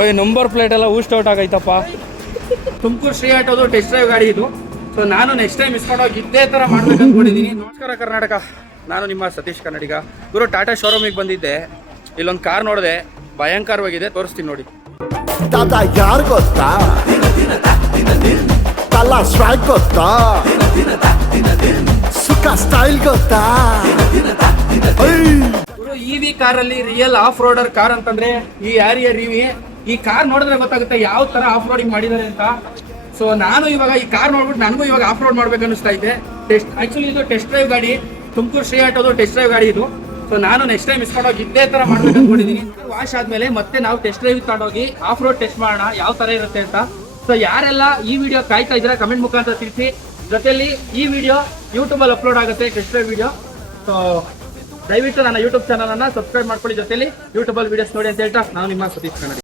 ಓಯ್ number plate ಎಲ್ಲ ಊಸ್ಟ್ ಔಟ್ ಆಗೈತಪ್ಪ. ತುಮಕೂರು ಶ್ರೀ ಆಟೋದು ಟೆಸ್ಟ್ ಡ್ರೈವ್ ಗಾಡಿ ಇದು. ಸೊ ನಾನು ನೆಕ್ಸ್ಟ್ ಟೈಮ್ ಇಸ್ಕೊಂಡೋಗಿ ಇದೇ ಥರ ಮಾಡ್ಬೇಕು ಅಂದ್ಕೊಂಡಿದ್ದೀನಿ. ನಮಸ್ಕಾರ ಕರ್ನಾಟಕ, ನಾನು ನಿಮ್ಮ ಸತೀಶ್ ಕನ್ನಡಿಗ. ಗುರು ಟಾಟಾ ಶೋರೂಮಿಗೆ ಬಂದಿದ್ದೆ. ಇಲ್ಲೊಂದು ಕಾರ್ ನೋಡಿದೆ, ಭಯಂಕರವಾಗಿದೆ, ತೋರಿಸ್ತೀನಿ ನೋಡಿ. ದಾದಾ ಯಾರು ಗೊತ್ತಾ, ತಲಾ ಸ್ಟ್ರೈಕ್ ಗೊತ್ತಾ, ಸುಖ ಸ್ಟೈಲ್ ಗೊತ್ತಾ. ಗುರು ಇವಿ ಕಾರಲ್ಲಿ ರಿಯಲ್ ಆಫ್ ರೋಡರ್ ಕಾರ್ ಅಂತಂದ್ರೆ ಈ ಹ್ಯಾರಿಯರ್ ಇವಿ. ಈ ಕಾರ್ ನೋಡಿದ್ರೆ ಗೊತ್ತಾಗುತ್ತೆ ಯಾವ ತರ ಆಫ್ ರೋಡಿಂಗ್ ಮಾಡಿದ್ದಾರೆ ಅಂತ. ಸೊ ನಾನು ಇವಾಗ ಈ ಕಾರ್ ನೋಡ್ಬಿಟ್ಟು ನನಗೂ ಇವಾಗ ಆಫ್ ರೋಡ್ ಮಾಡ್ಬೇಕು ಅನಿಸ್ತಾ ಇದೆ. ಆಕ್ಚುಲಿ ಇದು ಟೆಸ್ಟ್ ಡ್ರೈವ್ ಗಾಡಿ, ತುಮಕೂರು ಶ್ರೀ ಆಟೋದು ಟೆಸ್ಟ್ ಡ್ರೈವ್ ಗಾಡಿ ಇದು. ಸೊ ನಾನು ನೆಕ್ಸ್ಟ್ ಟೈಮ್ ಇಸ್ಕೊಂಡೋಗಿ ಇದೇ ತರ ಮಾಡ್ಬೇಕು ಅನ್ಕೊಂಡಿದ್ದೀನಿ. ವಾಶ್ ಆದ್ಮೇಲೆ ಮತ್ತೆ ನಾವು ಟೆಸ್ಟ್ ಡ್ರೈವ್ ತಗೊಂಡೋಗಿ ಆಫ್ ರೋಡ್ ಟೆಸ್ಟ್ ಮಾಡೋಣ ಯಾವ ತರ ಇರುತ್ತೆ ಅಂತ. ಸೊ ಯಾರೆಲ್ಲ ಈ ವಿಡಿಯೋ ಕಾಯ್ತಾ ಇದ್ರೆ ಕಮೆಂಟ್ ಮುಖಾಂತರ ತಿಳಿಸಿ. ಜೊತೆಲಿ ಈ ವಿಡಿಯೋ ಯೂಟ್ಯೂಬ್ ಅಲ್ಲಿ ಅಪ್ಲೋಡ್ ಆಗುತ್ತೆ, ಟೆಸ್ಟ್ ಡ್ರೈವ್ ವಿಡಿಯೋ. ಸೊ ದಯವಿಟ್ಟು ನನ್ನ ಯೂಟ್ಯೂಬ್ ಚಾನಲ್ ಅನ್ನ ಸಬ್ಸ್ಕ್ರೈಬ್ ಮಾಡ್ಕೊಳ್ಳಿ. ಜೊತೆಲಿ ಯೂಟ್ಯೂಬ್ ಅಲ್ಲಿ ವಿಡಿಯೋಸ್ ನೋಡಿ ಅಂತ ಹೇಳ್ತಾ ನಾನು ನಿಮ್ಮ ಸತೀಶ್ ಕನ್ನಡಿ.